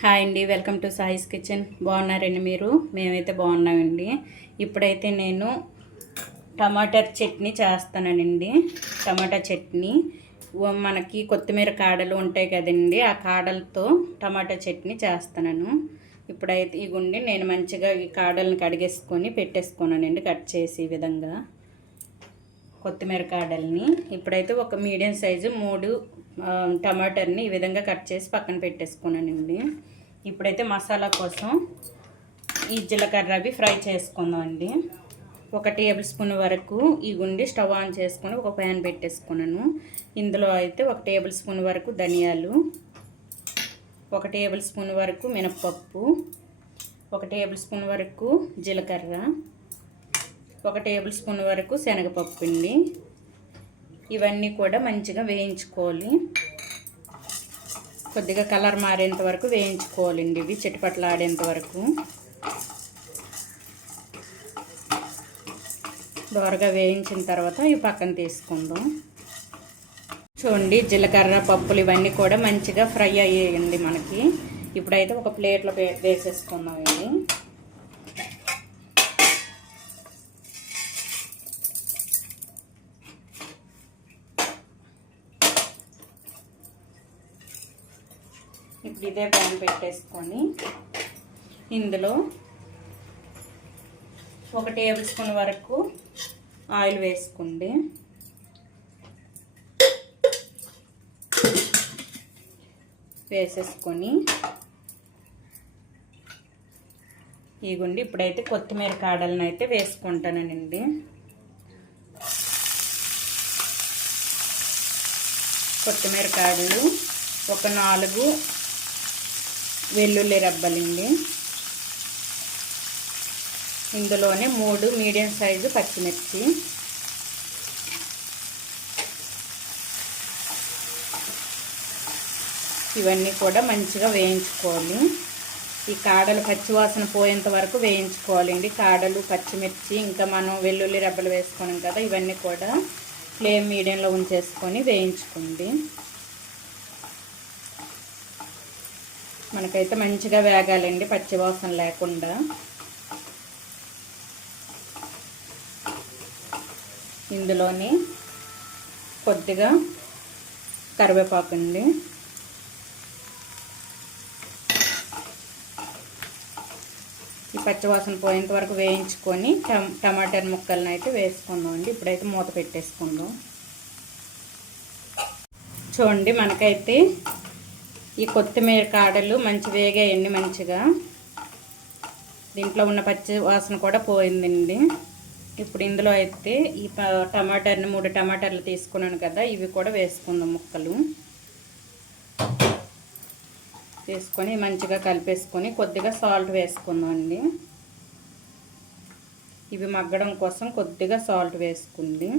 Hi అండి, welcome to సాయిస్ kitchen. బాగున్నారండి మీరు? మేమైతే బాగున్నామండి. ఇప్పుడైతే నేను టమాటా చట్నీ చేస్తానండి. టమాటా చట్నీ మనకి కొత్తిమీర కాడలు ఉంటాయి కదండి, ఆ కాడలతో టమాటా చట్నీ చేస్తాను. ఇప్పుడైతే ఇగుండి నేను మంచిగా ఈ కాడలను కడిగేసుకొని పెట్టేసుకున్నానండి, కట్ చేసి ఈ విధంగా కొత్తిమీర కాడల్ని. ఇప్పుడైతే ఒక మీడియం సైజు 3 టమాటాని ఈ విధంగా కట్ చేసి పక్కన పెట్టేసుకున్నానండి. ఇప్పుడైతే మసాలా కోసం ఈ జీలకర్ర అవి ఫ్రై చేసుకుందాం అండి. 1 టేబుల్ స్పూన్ వరకు ఈ గుండి స్టవ్ ఆన్ చేసుకొని ఒక ప్యాన్ పెట్టేసుకున్నాను. ఇందులో అయితే 1 టేబుల్ స్పూన్ వరకు ధనియాలు, 1 టేబుల్ స్పూన్ వరకు మినపప్పు, 1 టేబుల్ స్పూన్ వరకు జీలకర్ర, 1 టేబుల్ స్పూన్ వరకు శనగపప్పు అండి. ఇవన్నీ కూడా మంచిగా వేయించుకోవాలి. కొద్దిగా కలర్ మారేంత వరకు వేయించుకోవాలండి. ఇవి చిటపట్లాడేంత వరకు దోరగా వేయించిన తర్వాత ఇవి పక్కన తీసుకుందాం. చూడండి, జీలకర్ర పప్పులు ఇవన్నీ కూడా మంచిగా ఫ్రై అయ్యాయండి మనకి. ఇప్పుడైతే ఒక ప్లేట్లో వేసేసుకుందాం. ఇవి ఇప్పుడు ఇదే ప్యాన్ పెట్టేసుకొని ఇందులో 1 టేబుల్ స్పూన్ వరకు ఆయిల్ వేసుకోండి. వేసేసుకొని ఇగుండి ఇప్పుడైతే కొత్తిమీర కాడలను అయితే వేసుకుంటానండి. కొత్తిమీర కాడలు ఒక 4 వెల్లుల్లి రబ్బలండి. ఇందులోనే 3 మీడియం సైజు పచ్చిమిర్చి, ఇవన్నీ కూడా మంచిగా వేయించుకోవాలి. ఈ కాడలు పచ్చివాసన పోయేంత వరకు వేయించుకోవాలండి. కాడలు, పచ్చిమిర్చి, ఇంకా మనం వెల్లుల్లి రబ్బలు వేసుకున్నాం కదా, ఇవన్నీ కూడా ఫ్లేమ్ మీడియంలో ఉంచేసుకొని వేయించుకోండి. మనకైతే మంచిగా వేగాలండి, పచ్చివాసన లేకుండా. ఇందులోని కొద్దిగా కరివేపాకు అండి. ఈ పచ్చివాసన పోయేంత వరకు వేయించుకొని టమాటా ముక్కలను అయితే వేసుకుందాం అండి. ఇప్పుడైతే మూత పెట్టేసుకుందాం. చూడండి, మనకైతే ఈ కొత్తిమీర కాడలు మంచి వేగాయండి. మంచిగా దీంట్లో ఉన్న పచ్చి వాసన కూడా పోయిందండి. ఇప్పుడు ఇందులో అయితే ఈ టమాటాని 3 టమాటాలు తీసుకున్నాను కదా, ఇవి కూడా వేసుకుందాం. ముక్కలు వేసుకొని మంచిగా కలిపేసుకొని కొద్దిగా సాల్ట్ వేసుకుందాం అండి. ఇవి మగ్గడం కోసం కొద్దిగా సాల్ట్ వేసుకుంది.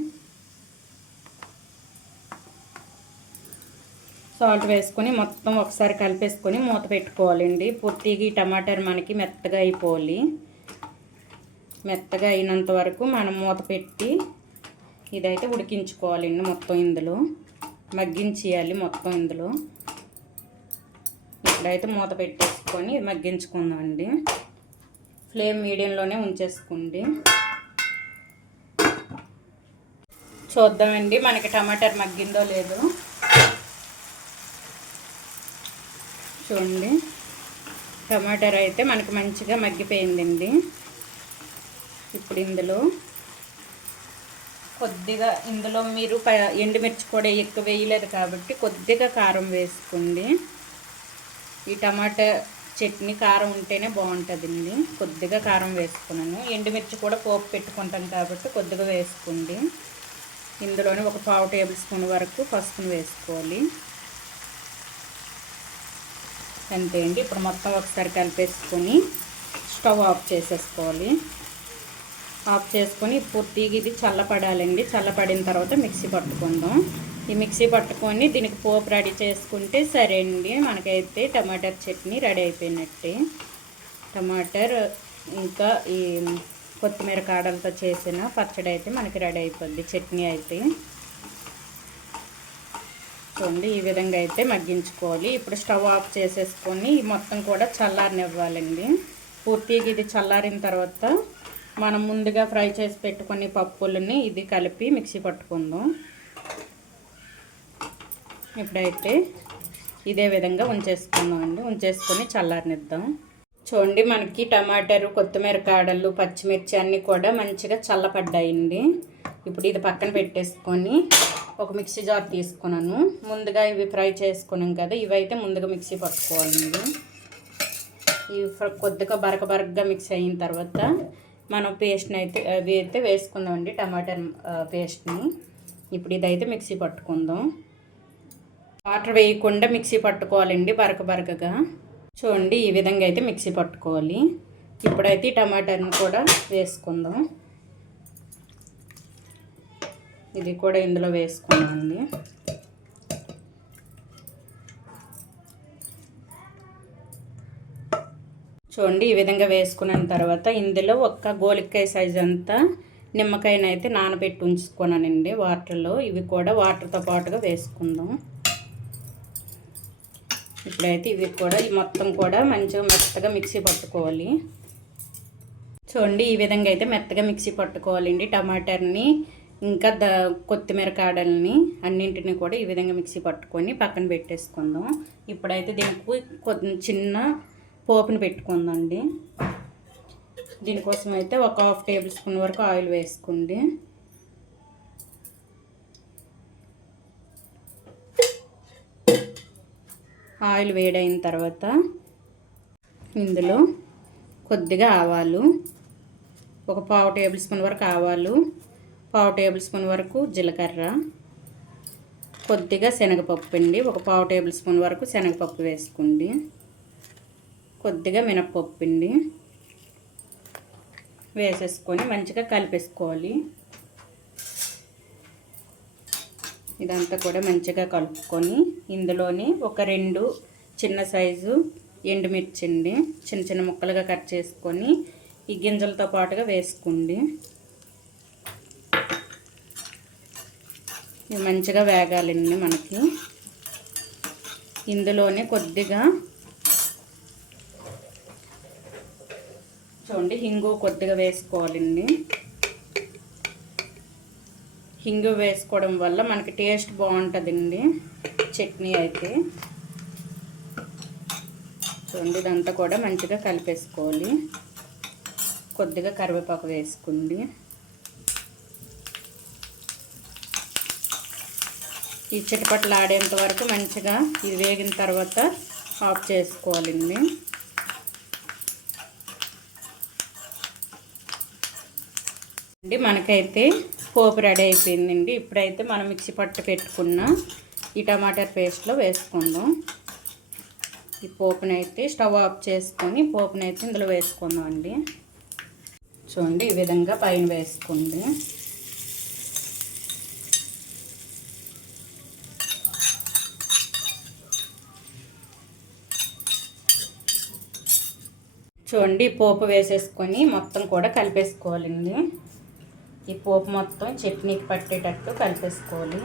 సాల్ట్ వేసుకొని మొత్తం ఒకసారి కలిపేసుకొని మూత పెట్టుకోవాలండి. పూర్తిగా ఈ టమాటాలు మనకి మెత్తగా అయిపోవాలి. మెత్తగా అయినంత వరకు మనం మూత పెట్టి ఇదైతే ఉడికించుకోవాలండి. మొత్తం ఇందులో మగ్గించేయాలి. మొత్తం ఇందులో ఇప్పుడైతే మూత పెట్టేసుకొని మగ్గించుకుందామండి. ఫ్లేమ్ మీడియంలోనే ఉంచేసుకోండి. చూద్దామండి మనకి టమాటా మగ్గిందో లేదో. చూడండి, టమాటా అయితే మనకి మంచిగా మగ్గిపోయిందండి. ఇప్పుడు ఇందులో కొద్దిగా, ఇందులో మీరు ఎండుమిర్చి కూడా ఎక్కువ వేయలేదు కాబట్టి కొద్దిగా కారం వేసుకోండి. ఈ టమాటా చట్నీ కారం ఉంటేనే బాగుంటుందండి. కొద్దిగా కారం వేసుకున్నాను. ఎండుమిర్చి కూడా పోపు పెట్టుకుంటాం కాబట్టి కొద్దిగా వేసుకోండి. ఇందులోనే ఒక 1/2 టేబుల్ స్పూన్ వరకు పసుపును వేసుకోవాలి. అంతే అండి. ఇప్పుడు మొత్తం ఒకసారి కలిపేసుకొని స్టవ్ ఆఫ్ చేసేసుకోవాలి. ఆఫ్ చేసుకొని పూర్తిగా ఇది చల్లపడాలండి. చల్లపడిన తర్వాత మిక్సీ పట్టుకుందాం. ఈ మిక్సీ పట్టుకొని దీనికి పోపు రెడీ చేసుకుంటే సరే అండి. మనకైతే టమాటర్ చట్నీ రెడీ అయిపోయినట్టే. టమాటర్ ఇంకా ఈ కొత్తిమీర కాడలతో చేసిన పచ్చడి అయితే మనకి రెడీ అయిపోద్ది. చట్నీ అయితే చూడండి ఈ విధంగా అయితే మగ్గించుకోవాలి. ఇప్పుడు స్టవ్ ఆఫ్ చేసేసుకొని మొత్తం కూడా చల్లారనివ్వాలండి. పూర్తిగా ఇది చల్లారిన తర్వాత మనం ముందుగా ఫ్రై చేసి పెట్టుకుని పప్పులని ఇది కలిపి మిక్సీ పట్టుకుందాం. ఇప్పుడైతే ఇదే విధంగా ఉంచేసుకుందాం అండి. ఉంచేసుకొని చల్లారనిద్దాం. చూడండి మనకి టమాటాలు, కొత్తిమీర కాడలు, పచ్చిమిర్చి అన్నీ కూడా మంచిగా చల్లపడ్డాయండి. ఇప్పుడు ఇది పక్కన పెట్టేసుకొని ఒక మిక్సీ జార్ తీసుకున్నాను. ముందుగా ఇవి ఫ్రై చేసుకున్నాం కదా, ఇవైతే ముందుగా మిక్సీ పట్టుకోవాలండి. ఇవి కొద్దిగా బరకగా మిక్స్ అయిన తర్వాత మనం పేస్ట్ని అయితే అవి అయితే వేసుకుందామండి, టమాటా పేస్ట్ని. ఇప్పుడు ఇదైతే మిక్సీ పట్టుకుందాం. వాటర్ వేయకుండా మిక్సీ పట్టుకోవాలండి బరకగా. చూడండి ఈ విధంగా అయితే మిక్సీ పట్టుకోవాలి. ఇప్పుడైతే టమాటాని కూడా వేసుకుందాం. ఇది కూడా ఇందులో వేసుకున్నామండి. చూడండి ఈ విధంగా వేసుకున్న తర్వాత ఇందులో ఒక్క గోలికాయ సైజ్ అంతా నిమ్మకాయనైతే నానబెట్టి ఉంచుకున్నానండి వాటర్లో. ఇవి కూడా వాటర్తో పాటుగా వేసుకుందాం. ఇప్పుడైతే ఇవి కూడా మొత్తం కూడా మంచిగా మెత్తగా మిక్సీ పట్టుకోవాలి. చూడండి ఈ విధంగా అయితే మెత్తగా మిక్సీ పట్టుకోవాలండి. టమాటాని ఇంకా కొత్తిమీర కాడల్ని అన్నింటిని కూడా ఈ విధంగా మిక్సీ పట్టుకొని పక్కన పెట్టేసుకుందాం. ఇప్పుడైతే దీనికి చిన్న పోపుని పెట్టుకుందండి. దీనికోసం అయితే ఒక 1/2 టేబుల్ స్పూన్ వరకు ఆయిల్ వేసుకోండి. ఆయిల్ వేడైన తర్వాత ఇందులో కొద్దిగా ఆవాలు, ఒక 1/2 టేబుల్ స్పూన్ వరకు ఆవాలు, 1/2 టేబుల్ స్పూన్ వరకు జీలకర్ర, కొద్దిగా శనగపప్పు అండి, ఒక 1/2 టేబుల్ స్పూన్ వరకు శనగపప్పు వేసుకోండి. కొద్దిగా మినప్పప్పు అండి వేసేసుకొని మంచిగా కలిపేసుకోవాలి. ఇదంతా కూడా మంచిగా కలుపుకొని ఇందులోని ఒక 2 చిన్న సైజు ఎండుమిర్చి అండి చిన్న ముక్కలుగా కట్ చేసుకొని ఈ గింజలతో పాటుగా వేసుకోండి. ఇవి మంచిగా వేగాలండి మనకి. ఇందులోనే కొద్దిగా చూడండి హింగు కొద్దిగా వేసుకోవాలండి. హింగు వేసుకోవడం వల్ల మనకి టేస్ట్ బాగుంటుందండి చట్నీ అయితే. చూడండి ఇదంతా కూడా మంచిగా కలిపేసుకోవాలి. కొద్దిగా కరివేపాకు వేసుకోండి. ఈ చిటపట్లు ఆడేంత వరకు మంచిగా ఇది వేగిన తర్వాత ఆఫ్ చేసుకోవాలండి. మనకైతే పోపు రెడీ అయిపోయిందండి. ఇప్పుడైతే మనం మిక్సీ పట్టు పెట్టుకున్న ఈ టమాటా పేస్ట్లో వేసుకుందాం. ఈ పోపునైతే స్టవ్ ఆఫ్ చేసుకొని పోపునైతే ఇందులో వేసుకుందాం అండి. చూడండి ఈ విధంగా పైన వేసుకోండి. చూడండి పోపు వేసేసుకొని మొత్తం కూడా కలిపేసుకోవాలండి. ఈ పోపు మొత్తం చట్నీకి పట్టేటట్టు కలిపేసుకోవాలి.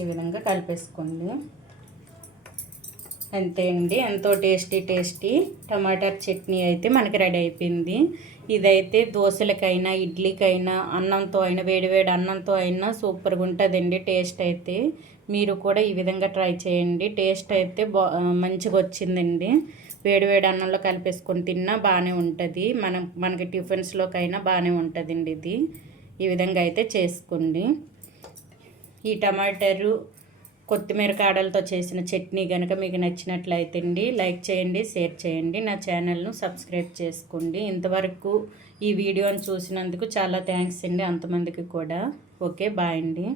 ఈ విధంగా కలిపేసుకోండి. అంతే అండి, ఎంతో టేస్టీ టమాటా చట్నీ అయితే మనకి రెడీ అయిపోయింది. ఇదైతే దోశలకైనా ఇడ్లీకైనా అన్నంతో అయినా వేడివేడి అన్నంతో అయినా సూపర్గా ఉంటుందండి టేస్ట్ అయితే. మీరు కూడా ఈ విధంగా ట్రై చేయండి. టేస్ట్ అయితే మంచిగా వచ్చిందండి. వేడివేడి అన్నంలో కలిపేసుకొని తిన్నా బాగానే ఉంటుంది. మనకి టిఫిన్స్లోకైనా బాగానే ఉంటుందండి ఇది. ఈ విధంగా అయితే చేసుకోండి. ఈ టమాటాలు కొత్తిమీర కాడలతో చేసిన చట్నీ కనుక మీకు నచ్చినట్లయితే అండి లైక్ చేయండి, షేర్ చేయండి, నా ఛానల్ను సబ్స్క్రైబ్ చేసుకోండి. ఇంతవరకు ఈ వీడియోని చూసినందుకు చాలా థ్యాంక్స్ అండి అంతమందికి కూడా. ఓకే బాయ్ అండి.